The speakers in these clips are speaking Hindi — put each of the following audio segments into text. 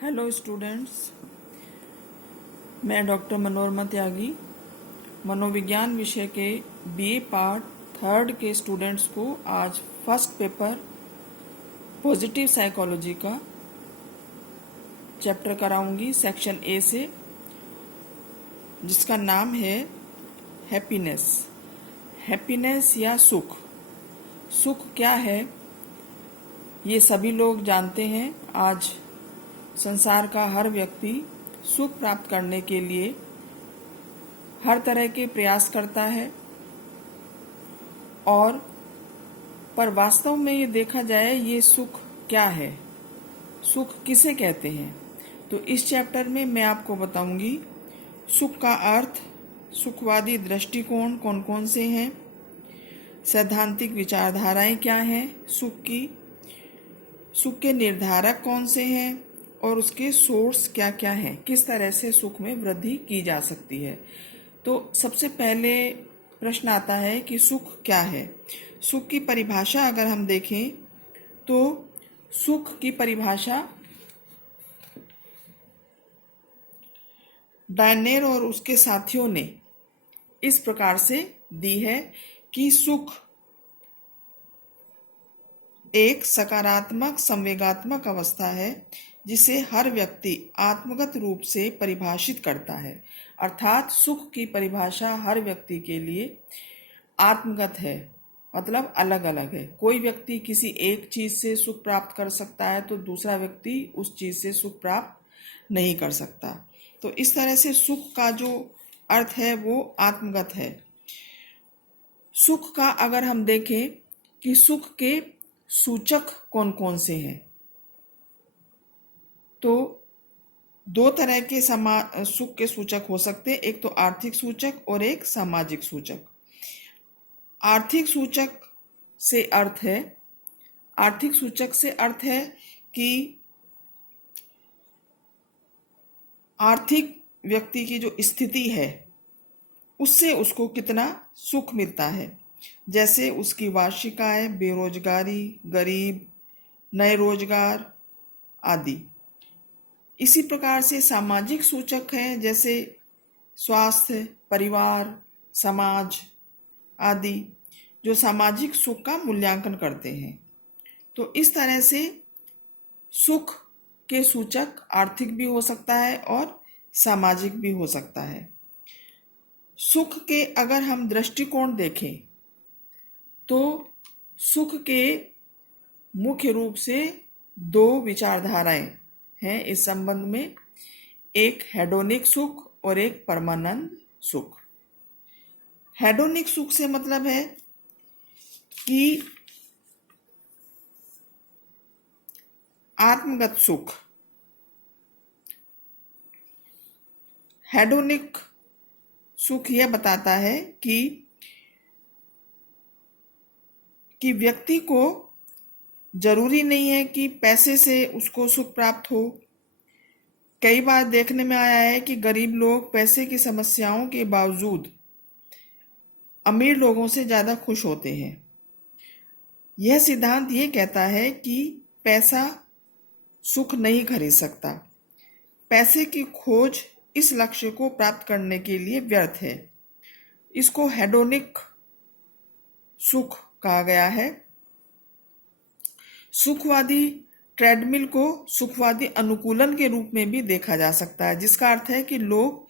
हेलो स्टूडेंट्स, मैं डॉक्टर मनोरमा त्यागी मनोविज्ञान विषय के बीए पार्ट थर्ड के स्टूडेंट्स को आज फर्स्ट पेपर पॉजिटिव साइकोलॉजी का चैप्टर कराऊंगी सेक्शन ए से, जिसका नाम है हैप्पीनेस। हैप्पीनेस या सुख। सुख क्या है ये सभी लोग जानते हैं। आज संसार का हर व्यक्ति सुख प्राप्त करने के लिए हर तरह के प्रयास करता है, और पर वास्तव में ये देखा जाए ये सुख क्या है, सुख किसे कहते हैं। तो इस चैप्टर में मैं आपको बताऊंगी सुख का अर्थ, सुखवादी दृष्टिकोण कौन कौन से हैं, सैद्धांतिक विचारधाराएं क्या हैं सुख की, सुख के निर्धारक कौन से हैं और उसके सोर्स क्या क्या हैं, किस तरह से सुख में वृद्धि की जा सकती है। तो सबसे पहले प्रश्न आता है कि सुख क्या है। सुख की परिभाषा अगर हम देखें तो सुख की परिभाषा डायनेर और उसके साथियों ने इस प्रकार से दी है कि सुख एक सकारात्मक संवेगात्मक अवस्था है जिसे हर व्यक्ति आत्मगत रूप से परिभाषित करता है। अर्थात सुख की परिभाषा हर व्यक्ति के लिए आत्मगत है, मतलब अलग अलग है। कोई व्यक्ति किसी एक चीज से सुख प्राप्त कर सकता है तो दूसरा व्यक्ति उस चीज से सुख प्राप्त नहीं कर सकता। तो इस तरह से सुख का जो अर्थ है वो आत्मगत है। सुख का अगर हम देखें कि सुख के सूचक कौन कौन से हैं, तो दो तरह के सुख के सूचक हो सकते हैं, एक तो आर्थिक सूचक और एक सामाजिक सूचक। आर्थिक सूचक से अर्थ है, आर्थिक सूचक से अर्थ है कि आर्थिक व्यक्ति की जो स्थिति है उससे उसको कितना सुख मिलता है, जैसे उसकी वार्षिक आय, बेरोजगारी, गरीब, नए रोजगार आदि। इसी प्रकार से सामाजिक सूचक हैं, जैसे स्वास्थ्य, परिवार, समाज आदि, जो सामाजिक सुख का मूल्यांकन करते हैं। तो इस तरह से सुख के सूचक आर्थिक भी हो सकता है और सामाजिक भी हो सकता है। सुख के अगर हम दृष्टिकोण देखें तो सुख के मुख्य रूप से दो विचारधाराएं हैं इस संबंध में, एक हेडोनिक सुख और एक परमानंद सुख। हेडोनिक सुख से मतलब है कि आत्मगत सुख। हेडोनिक सुख यह बताता है कि व्यक्ति को जरूरी नहीं है कि पैसे से उसको सुख प्राप्त हो। कई बार देखने में आया है कि गरीब लोग पैसे की समस्याओं के बावजूद अमीर लोगों से ज्यादा खुश होते हैं। यह सिद्धांत ये कहता है कि पैसा सुख नहीं खरीद सकता। पैसे की खोज इस लक्ष्य को प्राप्त करने के लिए व्यर्थ है। इसको हेडोनिक सुख कहा गया है। सुखवादी ट्रेडमिल को सुखवादी अनुकूलन के रूप में भी देखा जा सकता है, जिसका अर्थ है कि लोग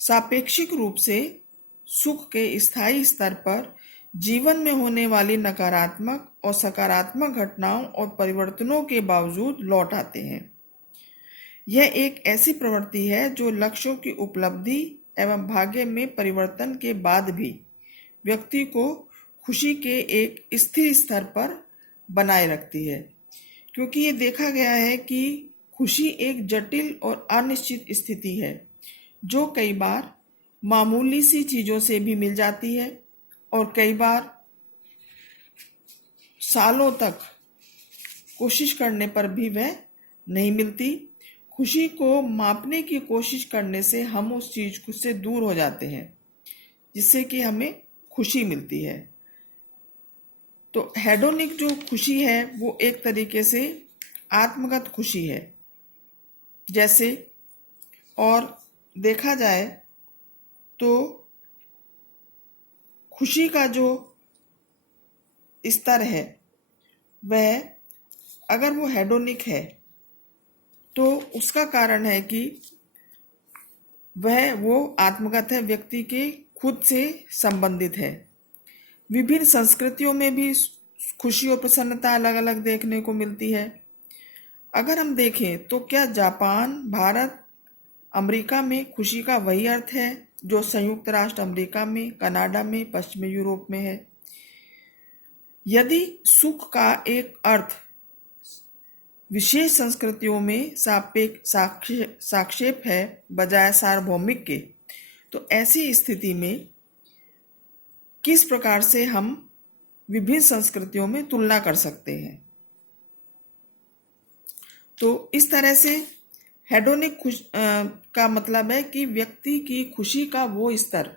सापेक्षिक रूप से सुख के स्थायी स्तर पर जीवन में होने वाली नकारात्मक और सकारात्मक घटनाओं और परिवर्तनों के बावजूद लौट आते हैं। यह एक ऐसी प्रवृत्ति है जो लक्ष्यों की उपलब्धि एवं भाग्य में परिवर्तन के बाद भी व्यक्ति को खुशी के एक स्थिर स्तर पर बनाए रखती है, क्योंकि ये देखा गया है कि खुशी एक जटिल और अनिश्चित स्थिति है जो कई बार मामूली सी चीजों से भी मिल जाती है और कई बार सालों तक कोशिश करने पर भी वह नहीं मिलती। खुशी को मापने की कोशिश करने से हम उस चीज से दूर हो जाते हैं जिससे कि हमें खुशी मिलती है। तो हेडोनिक जो खुशी है वो एक तरीके से आत्मगत खुशी है। जैसे और देखा जाए तो खुशी का जो स्तर है वह अगर वो हेडोनिक है तो उसका कारण है कि वो आत्मगत है, व्यक्ति के खुद से संबंधित है। विभिन्न संस्कृतियों में भी खुशी और प्रसन्नता अलग अलग देखने को मिलती है। अगर हम देखें तो क्या जापान, भारत, अमेरिका में खुशी का वही अर्थ है जो संयुक्त राष्ट्र अमेरिका में, कनाडा में, पश्चिमी यूरोप में है? यदि सुख का एक अर्थ विशेष संस्कृतियों में सापेक्ष है बजाय सार्वभौमिक के, तो ऐसी स्थिति में किस प्रकार से हम विभिन्न संस्कृतियों में तुलना कर सकते हैं? तो इस तरह से हेडोनिक का मतलब है कि व्यक्ति की खुशी का वो स्तर,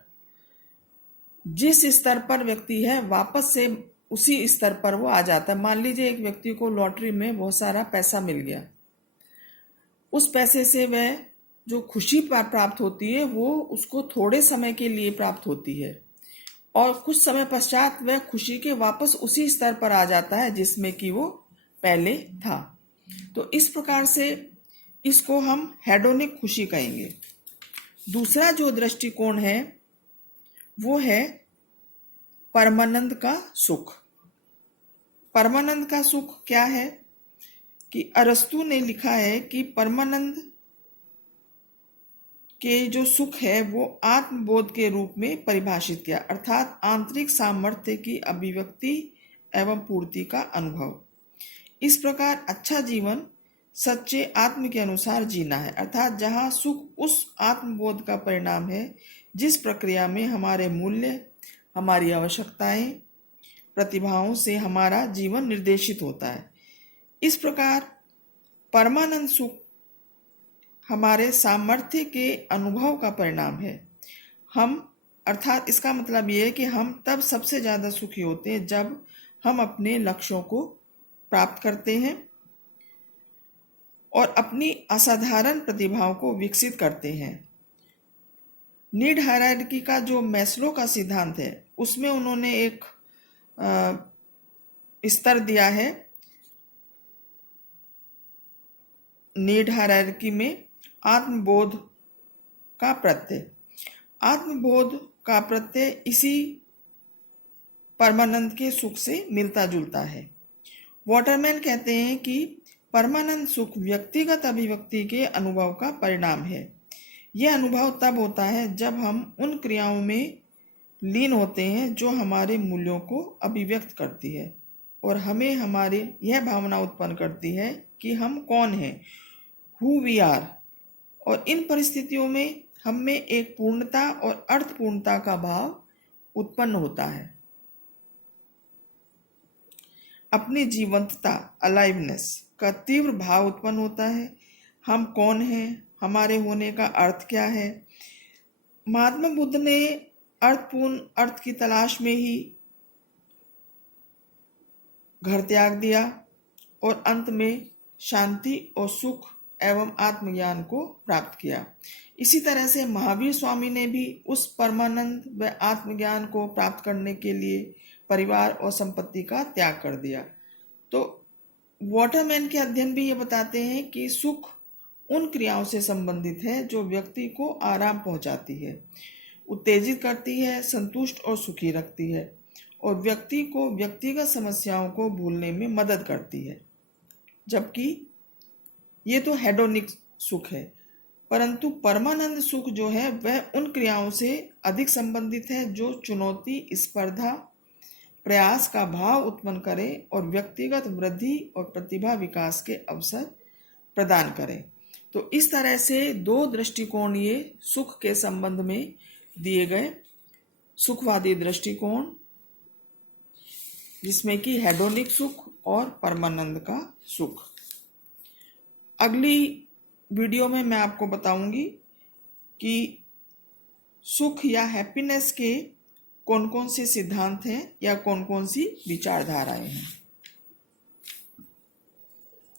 जिस स्तर पर व्यक्ति है वापस से उसी स्तर पर वो आ जाता है। मान लीजिए एक व्यक्ति को लॉटरी में बहुत सारा पैसा मिल गया, उस पैसे से वह जो खुशी प्राप्त होती है वो उसको थोड़े समय के लिए प्राप्त होती है और कुछ समय पश्चात वह खुशी के वापस उसी स्तर पर आ जाता है जिसमें कि वो पहले था। तो इस प्रकार से इसको हम हेडोनिक खुशी कहेंगे। दूसरा जो दृष्टिकोण है वो है परमानंद का सुख। परमानंद का सुख क्या है कि अरस्तु ने लिखा है कि परमानंद के जो सुख है वो आत्मबोध के रूप में परिभाषित किया, अर्थात आंतरिक सामर्थ्य की अभिव्यक्ति एवं पूर्ति का अनुभव। इस प्रकार अच्छा जीवन सच्चे आत्म के अनुसार जीना है, अर्थात जहाँ सुख उस आत्मबोध का परिणाम है जिस प्रक्रिया में हमारे मूल्य, हमारी आवश्यकताएं, प्रतिभाओं से हमारा जीवन निर्देशित होता है। इस प्रकार परमानंद सुख हमारे सामर्थ्य के अनुभव का परिणाम है। हम अर्थात इसका मतलब ये है कि हम तब सबसे ज़्यादा सुखी होते हैं जब हम अपने लक्ष्यों को प्राप्त करते हैं और अपनी असाधारण प्रतिभाओं को विकसित करते हैं। नीड हायरार्की का जो मैस्लो का सिद्धांत है उसमें उन्होंने एक स्तर दिया है। नीड हायरार्की में आत्मबोध का प्रत्यय, आत्मबोध का प्रत्यय इसी परमानंद के सुख से मिलता जुलता है। वाटरमैन कहते हैं कि परमानंद सुख व्यक्तिगत अभिव्यक्ति के अनुभव का परिणाम है। यह अनुभव तब होता है जब हम उन क्रियाओं में लीन होते हैं जो हमारे मूल्यों को अभिव्यक्त करती है और हमें हमारे यह भावना उत्पन्न करती है कि हम कौन हैं, हु वी आर। और इन परिस्थितियों में हम में एक पूर्णता और अर्थपूर्णता का भाव उत्पन्न होता है। अपनी जीवंतता, अलाइवनेस का तीव्र भाव उत्पन्न होता है। हम कौन हैं, हमारे होने का अर्थ क्या है। महात्मा बुद्ध ने अर्थपूर्ण अर्थ की तलाश में ही घर त्याग दिया और अंत में शांति और सुख एवं आत्मज्ञान को प्राप्त किया। इसी तरह से महावीर स्वामी ने भी उस परमानंद व आत्मज्ञान को प्राप्त करने के लिए परिवार और संपत्ति का त्याग कर दिया। तो वाटरमैन के अध्ययन भी ये बताते हैं कि सुख उन क्रियाओं से संबंधित है जो व्यक्ति को आराम पहुंचाती है, उत्तेजित करती है, संतुष्ट और सुखी रखती है और व्यक्ति को व्यक्तिगत समस्याओं को भूलने में मदद करती है। जबकि ये तो हेडोनिक सुख है, परंतु परमानंद सुख जो है वह उन क्रियाओं से अधिक संबंधित है जो चुनौती, स्पर्धा, प्रयास का भाव उत्पन्न करे और व्यक्तिगत वृद्धि और प्रतिभा विकास के अवसर प्रदान करे। तो इस तरह से दो दृष्टिकोण ये सुख के संबंध में दिए गए। सुखवादी दृष्टिकोण जिसमें कि हेडोनिक सुख और परमानंद का सुख। अगली वीडियो में मैं आपको बताऊंगी कि सुख या हैप्पीनेस के कौन कौन से सिद्धांत हैं या कौन कौन सी विचारधाराएं हैं।